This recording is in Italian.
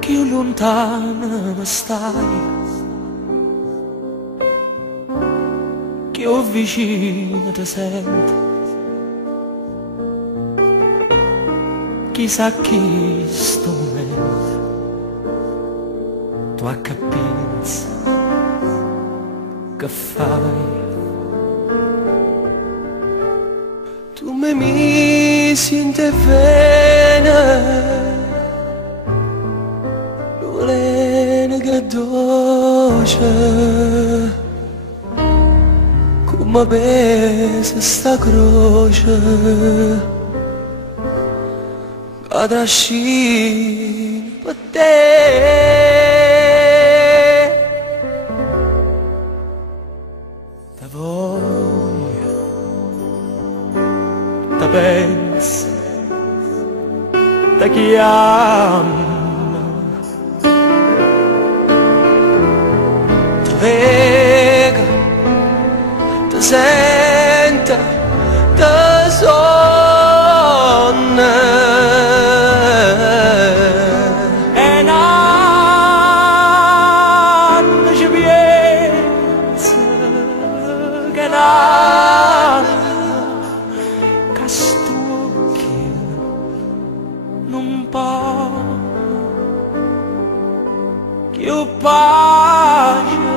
Più lontana mi stai, più vicino ti sento. Chissà chi sto momento tu accapenza che fai. Tu mi misi in te vena, l'urena che dolce, come pesa sta croce. A trascina per te. Te voglio, te penso, te chiamo, te vedo, te sento, te sogno. Non può più pace